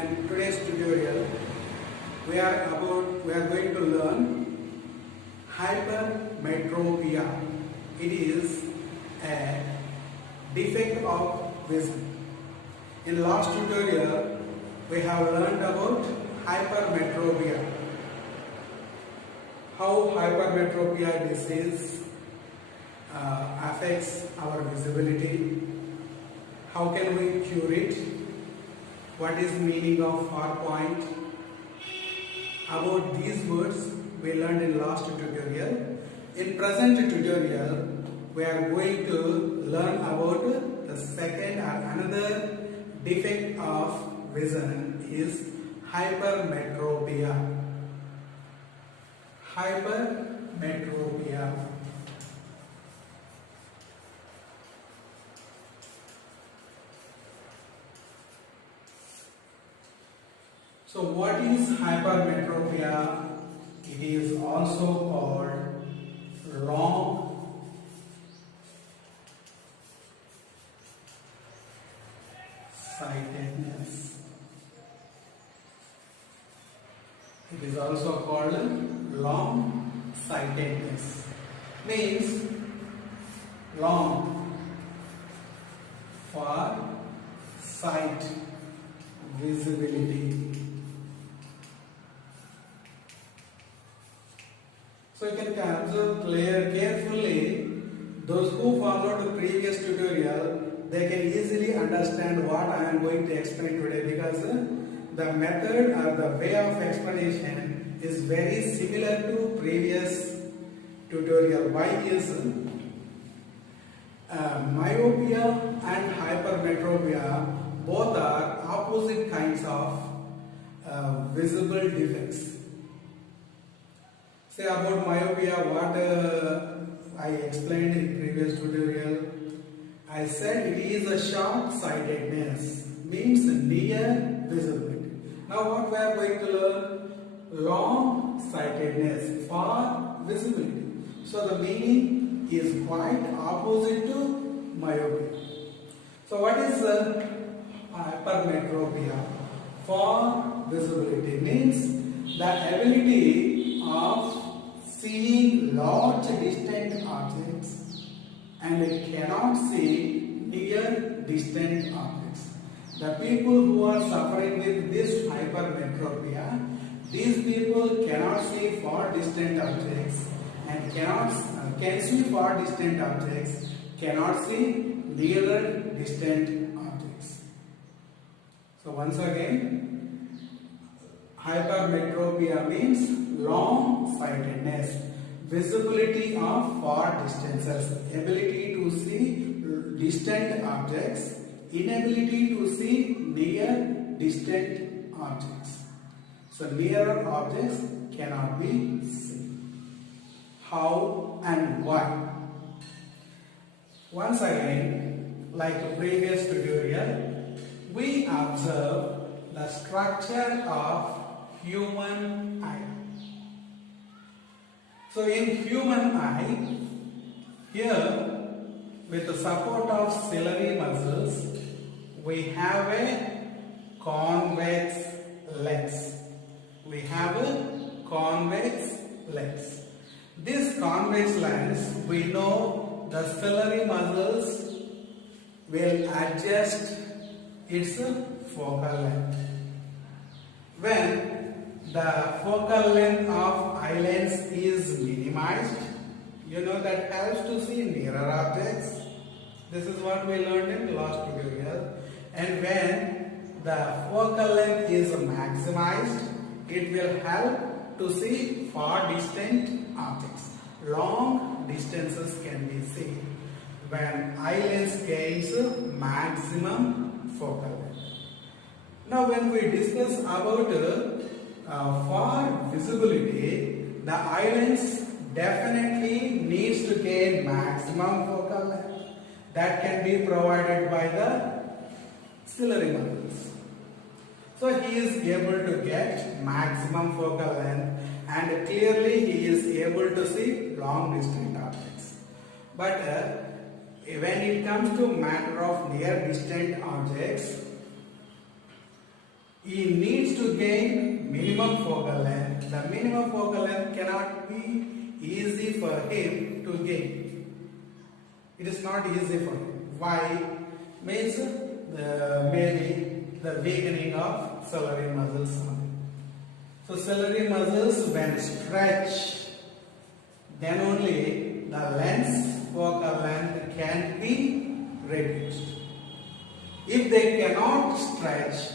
and today's tutorial we are going to learn hypermetropia. It is a defect of vision. In last tutorial we have learned about hypermetropia. How hypermetropia disease affects our visibility. How can we cure it? What is meaning of far point? About these words we learned in last tutorial. In present tutorial we are going to learn about the second or another defect of vision is hypermetropia. Hypermetropia. So what is hypermetropia? It is also called long sightedness. It is also called long sightedness. Means long for sight, visibility. So you can observe carefully. Those who followed the previous tutorial, they can easily understand what I am going to explain today, because the method or the way of explanation is very similar to previous tutorial. Why is myopia and hypermetropia both are opposite kinds of visible defects. Say about myopia, what I explained in previous tutorial. I said it is a short-sightedness, means near visibility. Now what we are going to learn? Long-sightedness, far visibility. So the meaning is quite opposite to myopia. So what is hypermetropia? Far visibility means the ability of seeing large distant objects and cannot see near distant objects. The people who are suffering with this hypermetropia, these people cannot see far distant objects and can see far distant objects, cannot see nearer distant objects. So once again, hypermetropia means long sightedness, visibility of far distances, ability to see distant objects, inability to see near distant objects. So nearer objects cannot be seen. How and why? Once again, like the previous tutorial, we observe the structure of human eye. So in human eye, here with the support of ciliary muscles, we have a convex lens. We have a convex lens. This convex lens, we know the ciliary muscles will adjust its focal length. When the focal length of eye lens is minimized, you know that helps to see nearer objects. This is what we learned in last tutorial. And when the focal length is maximized, it will help to see far distant objects. Long distances can be seen when eye lens gains maximum focal length. Now when we discuss about far visibility, the eye lens definitely needs to gain maximum focal length. That can be provided by the ciliary muscles. So he is able to get maximum focal length and clearly he is able to see long distant objects. But when it comes to matter of near distant objects, he needs to gain minimum focal length. The minimum focal length cannot be easy for him to gain. It is not easy for him. Why? Means maybe the weakening of ciliary muscles. So ciliary muscles when stretched, then only the lens focal length can be reduced. If they cannot stretch,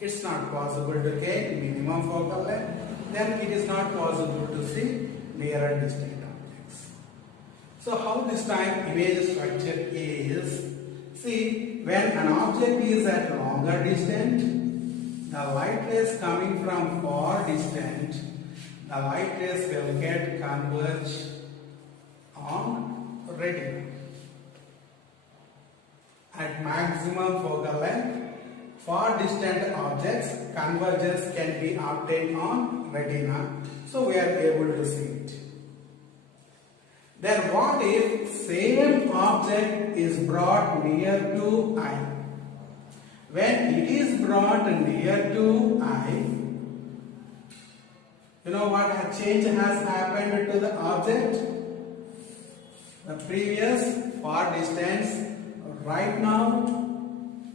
it's not possible to gain minimum focal length, then it is not possible to see nearer distant objects. So how this time image structure is, see, when an object is at longer distance, the light rays coming from far distant, the light rays will get converged on retina. At maximum focal length, far distant objects convergence can be obtained on retina, so we are able to see it. Then what if same object is brought near to eye? When it is brought near to eye, you know what change has happened to the object? The previous far distance, right now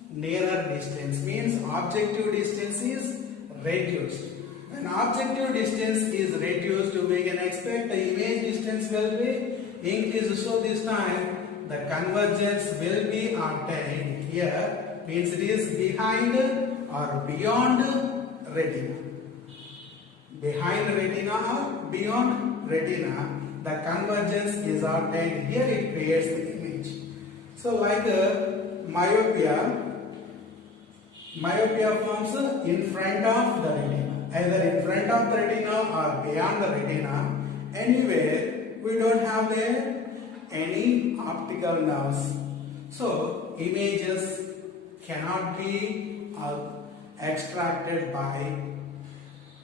nearer distance, means objective distance is reduced. When objective distance is reduced, we can expect the image distance will be increased. So this time the convergence will be obtained here. Means it is behind or beyond retina. Behind retina or beyond retina, the convergence is obtained. Here it creates the image. So like myopia forms in front of the retina, either in front of the retina or beyond the retina. Anywhere we don't have there any optical nerves. So images cannot be extracted by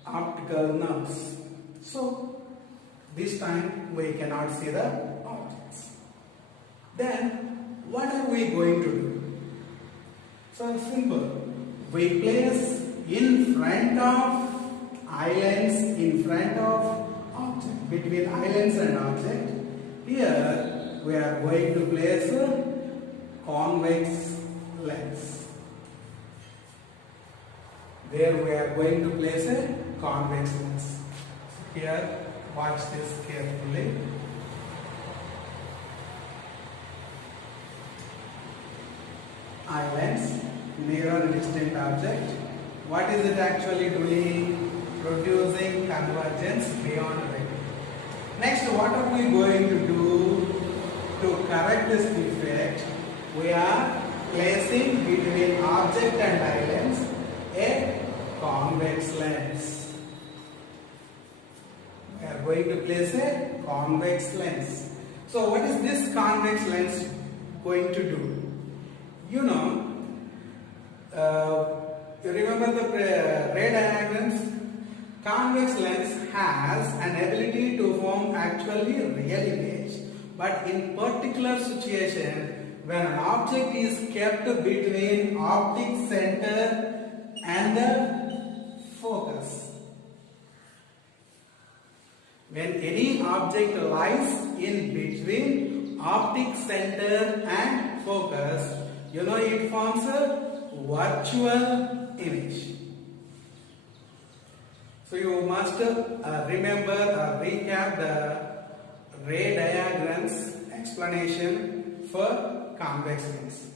optical nerves. So this time we cannot see the objects. Then what are we going to do? So simple. We place in front of eye lens, in front of object, between eye lens and object. Here we are going to place a convex lens. There we are going to place a convex lens. Here, watch this carefully. Eye lens, near and distant object. What is it actually doing? Producing convergence beyond retina. Next, what are we going to do to correct this defect? We are placing between object and eye lens a convex lens. We are going to place a convex lens. So what is this convex lens going to do? You know, you remember the ray diagrams? Convex lens has an ability to form actually real image, but in particular situation, when an object is kept between optic center and the focus. When any object lies in between optic center and focus, you know it forms a virtual image. So you must remember or recap the ray diagrams explanation for convex lens.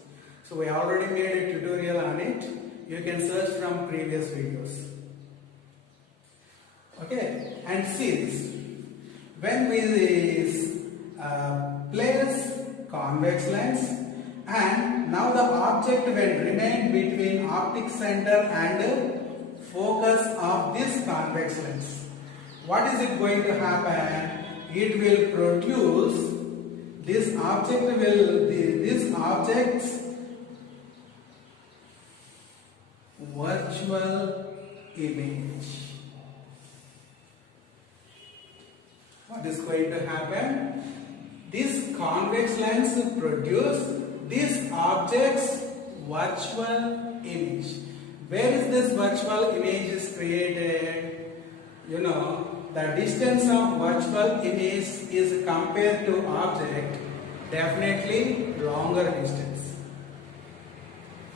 So we already made a tutorial on it. You can search from previous videos. Okay, and see this. When we place convex lens, and now the object will remain between optic center and focus of this convex lens. What is it going to happen? It will produce this object's virtual image. What is going to happen? This convex lens produce this object's virtual image. Where is this virtual image is created? You know, the distance of virtual image is compared to object definitely longer distance.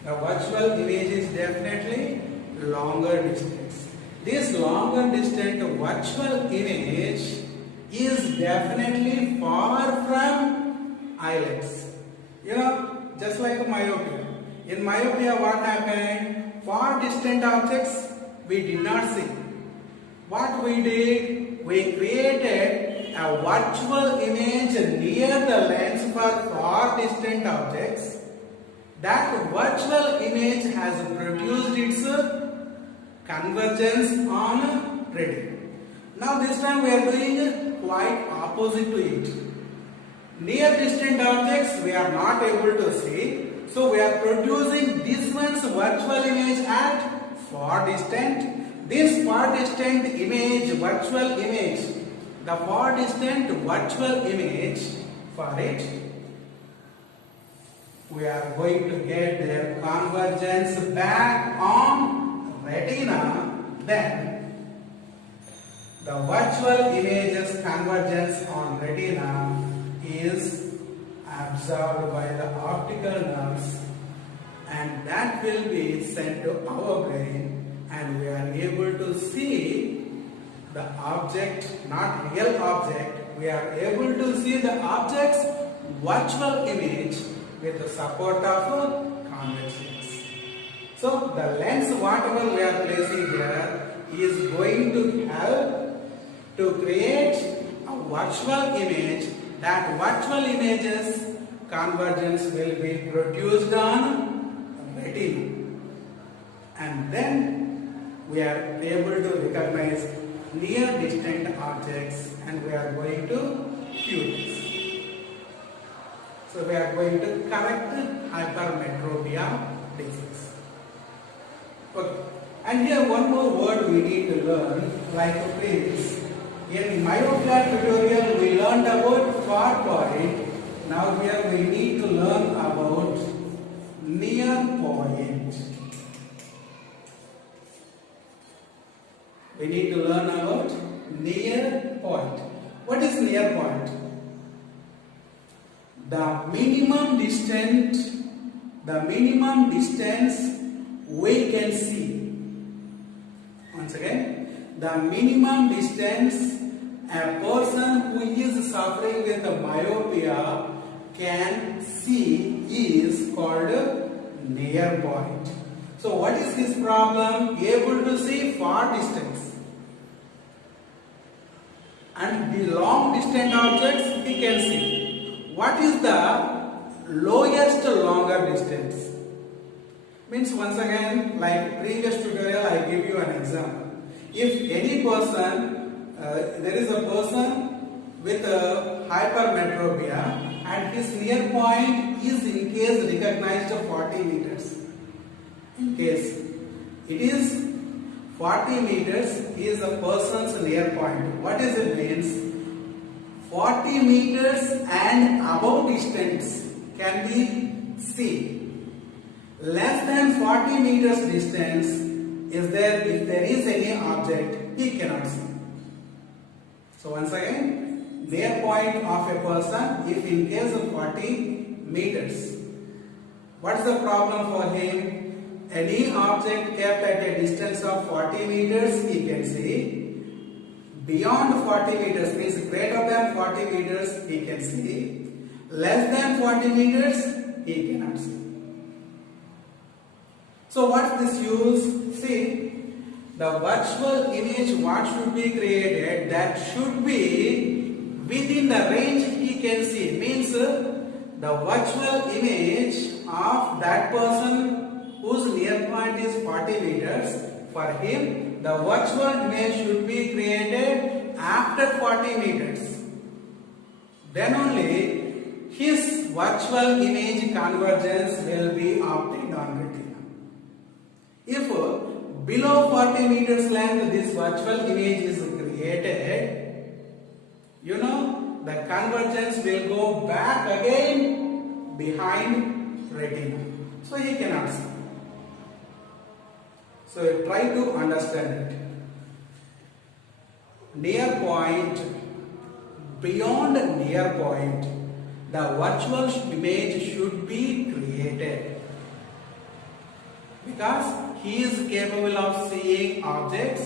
The virtual image is definitely longer distance. This longer distance virtual image is definitely far from eyelids. You know, just like myopia. In myopia, what happened? Far distant objects we did not see. What we did? We created a virtual image near the lens for far distant objects. That virtual image has produced its convergence on retina. Now this time we are doing quite opposite to it. Near distant objects we are not able to see. So we are producing this one's virtual image at far distant. This far distant image, virtual image, the far distant virtual image for it, we are going to get their convergence back on retina. Then the virtual image's convergence on retina is absorbed by the optical nerves, and that will be sent to our brain, and we are able to see the object, not real object. We are able to see the object's virtual image with the support of convex lens. So the lens whatever we are placing here is going to help to create a virtual image. That virtual image's convergence will be produced on retina, and then we are able to recognize near distant objects, and we are going to cure this. So we are going to correct hypermetropia disease. Okay. And here one more word we need to learn, like previous. In myopia tutorial we learned about far point. Now here we need to learn about near point. We need to learn about near point. What is near point? The minimum distance we can see. Once again, the minimum distance a person who is suffering with myopia can see is called near point. So what is his problem? Able to see far distance, and the long distant objects he can see. What is the lowest longer distance? Means once again, like previous tutorial, I give you an example. If any person, there is a person with hypermetropia and his near point is in case recognized 40 meters. In case it is 40 meters is a person's near point. What does it means? 40 meters and above distance can be seen. Less than 40 meters distance is there, if there is any object, he cannot see. So once again, near point of a person, if in case of 40 meters, what is the problem for him? Any object kept at a distance of 40 meters, he can see. Beyond 40 meters, means greater than 40 meters, he can see. Less than 40 meters, he cannot see. So what's this use? See, the virtual image what should be created, that should be within the range he can see. Means the virtual image of that person whose near point is 40 meters, for him the virtual image should be created after 40 meters. Then only his virtual image convergence will be obtained on retina. If below 40 meters length this virtual image is created, you know, the convergence will go back again behind retina. So he cannot see. So try to understand it. Near point, beyond near point, the virtual image should be created, because he is capable of seeing objects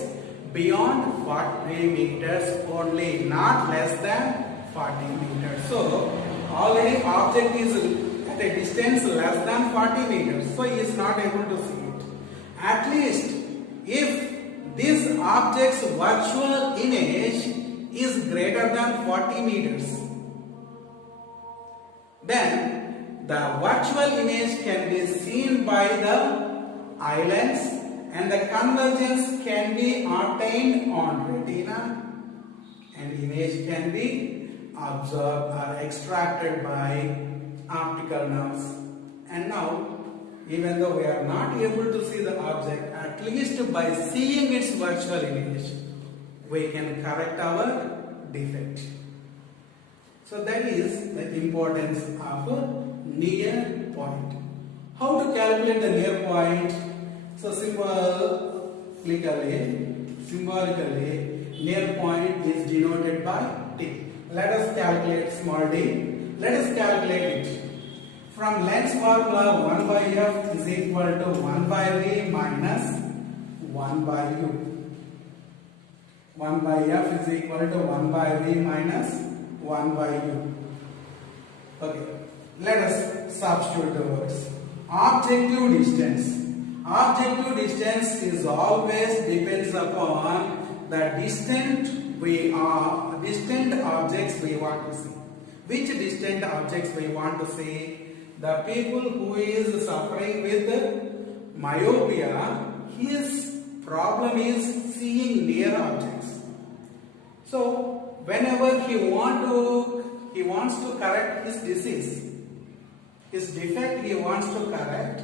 beyond 40 meters only, not less than 40 meters. So already object is at a distance less than 40 meters, so he is not able to see it. At least if this object's virtual image is greater than 40 meters, then the virtual image can be seen by the eye lens and the convergence can be obtained on retina and image can be absorbed or extracted by optical nerves. And now, even though we are not able to see the object, at least by seeing its virtual image, we can correct our defect. So that is the importance of a near point. How to calculate the near point? So symbolically, near point is denoted by t. Let us calculate small d. Let us calculate it. From length formula, 1 by f is equal to 1 by v minus 1 by u. 1 by f is equal to 1 by v minus 1 by u. Okay, let us substitute the words. Objective distance. Objective distance is always depends upon the distant objects we want to see. Which distant objects we want to see? The people who is suffering with myopia, his problem is seeing near objects. So whenever he wants to correct his disease, his defect he wants to correct,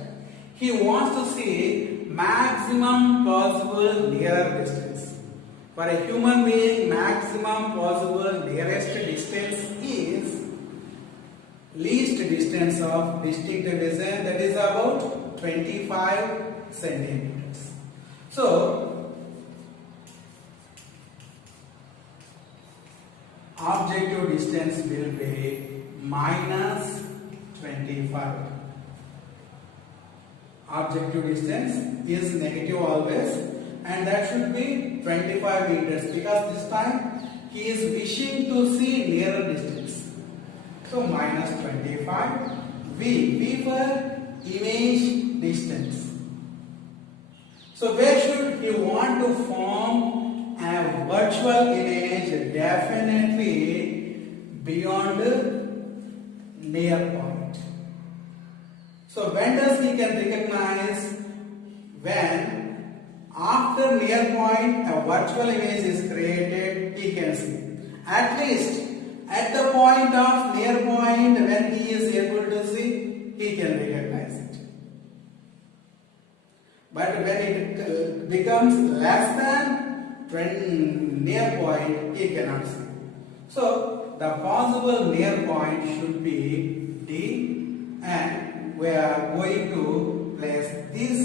he wants to see maximum possible near distance. For a human being, maximum possible nearest distance is least distance of distinct vision, that is about 25 centimeters. So objective distance will be minus 25. Objective distance is negative always, and that should be 25 meters, because this time he is wishing to see nearer distance. So minus 25. V for image distance. So where should he want to form a virtual image? Definitely beyond near point. So when does he can recognize? When after near point a virtual image is created, he can see. At least at the point of near point, when he is able to see, he can recognize it. But when it becomes less than near point, he cannot see. So the possible near point should be D, and we are going to place this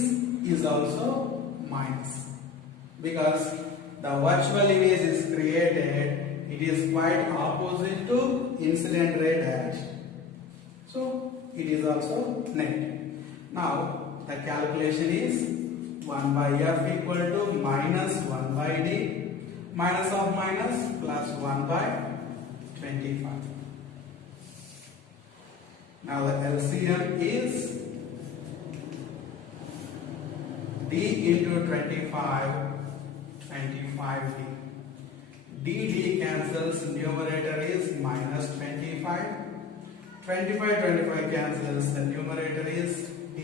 is also minus, because the virtual image is created. It is quite opposite to incident ray direction. So it is also negative. Now the calculation is 1 by f equal to minus 1 by d, minus of minus plus 1 by 25. Now the LCM is d into 25, 25d. d cancels, numerator is minus 25. 25 cancels, the numerator is d.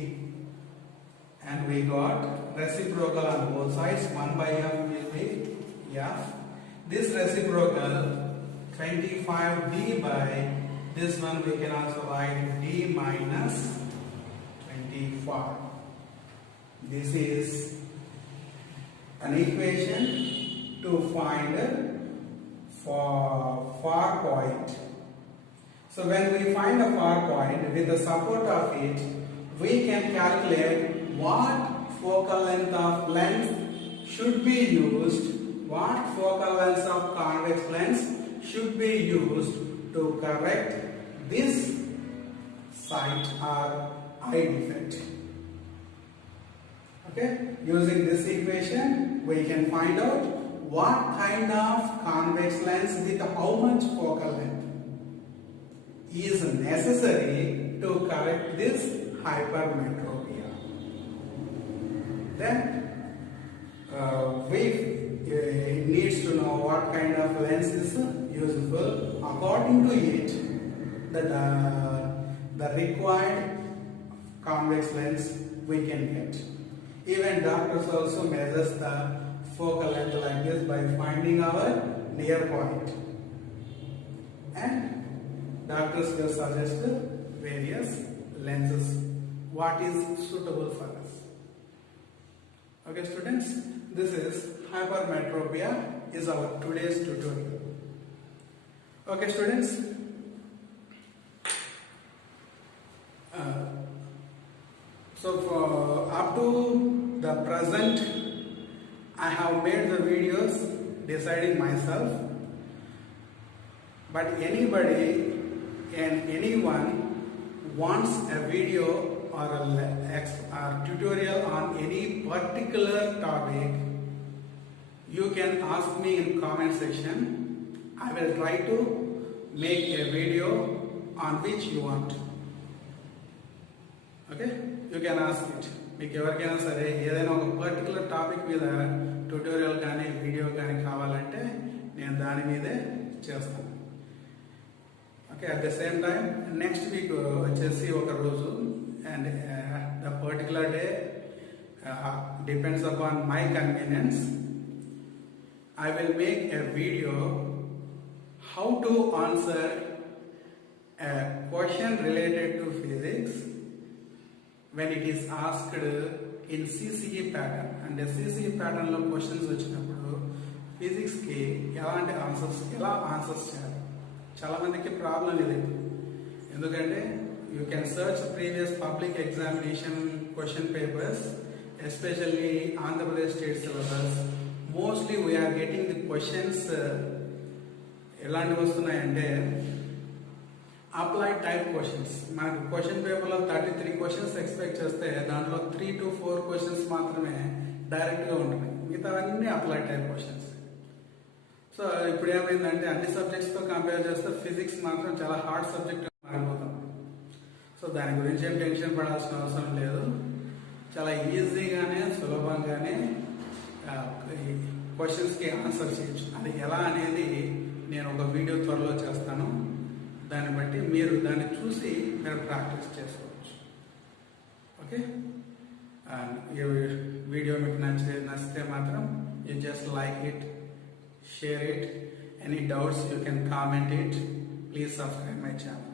And we got reciprocal on both sides. 1 by f will be f. This reciprocal 25d by this one we can also write d minus 25. This is an equation to find far point. So when we find a far point, with the support of it, we can calculate what focal length of lens should be used? What focal length of convex lens should be used to correct this sight or eye defect? Okay, using this equation we can find out what kind of convex lens with how much focal length is necessary to correct this hypermetropia. Then we needs to know what kind of lens is useful. According to it, the required convex lens we can get. Even doctors also measures the focal length like this by finding our near point, and doctors will suggest various lenses what is suitable for us. Okay students, this is hypermetropia is our today's tutorial. Okay students, so for up to the present I have made the videos deciding myself, but anybody and anyone wants a video or a tutorial on any particular topic, you can ask me in comment section. I will try to make a video on which you want. Okay, you can ask it. మీకు ఎవరికైనా సరే ఏదైనా ఒక particular topic మీద tutorial కానీ video కానీ కావాలంటే నేను దాని మీదే చేస్తాను. Okay, at the same time next week వచ్చేసి ఒక రోజు, and the particular day depends upon my convenience. I will make a video how to answer a question related to physics when it is asked in CCE pattern. And the CCE pattern lo questions vachinappudu physics ki elanti answers cheyali. Chala mandiki problem idi, endukante you can search previous public examination question papers, especially Andhra Pradesh state syllabus. Mostly we are getting the questions ఎలాంటి వస్తున్నాయంటే applied type questions. మనకు question పేపర్లో 33 questions expect చేస్తే దాంట్లో 3 to 4 questions మాత్రమే డైరెక్ట్గా ఉంటున్నాయి, మిగతావన్నీ అప్లైడ్ టైప్ క్వశ్చన్స్. సో ఇప్పుడు ఏమైందంటే అన్ని సబ్జెక్ట్స్తో కంపేర్ చేస్తే ఫిజిక్స్ మాత్రం చాలా హార్డ్ సబ్జెక్ట్ మారిపోతాం. సో దాని గురించి ఏం టెన్షన్ పడాల్సిన అవసరం లేదు. చాలా ఈజీగానే సులభంగానే క్వశ్చన్స్కి ఆన్సర్ చేయొచ్చు. అది ఎలా అనేది నేను ఒక వీడియో త్వరలో చేస్తాను. దాన్ని బట్టి మీరు దాన్ని చూసి మీరు ప్రాక్టీస్ చేసుకోవచ్చు. ఓకే, ఈ వీడియో మీకు నచ్చితే మాత్రం you just like it, share it. Any doubts you can comment it. Please subscribe my channel.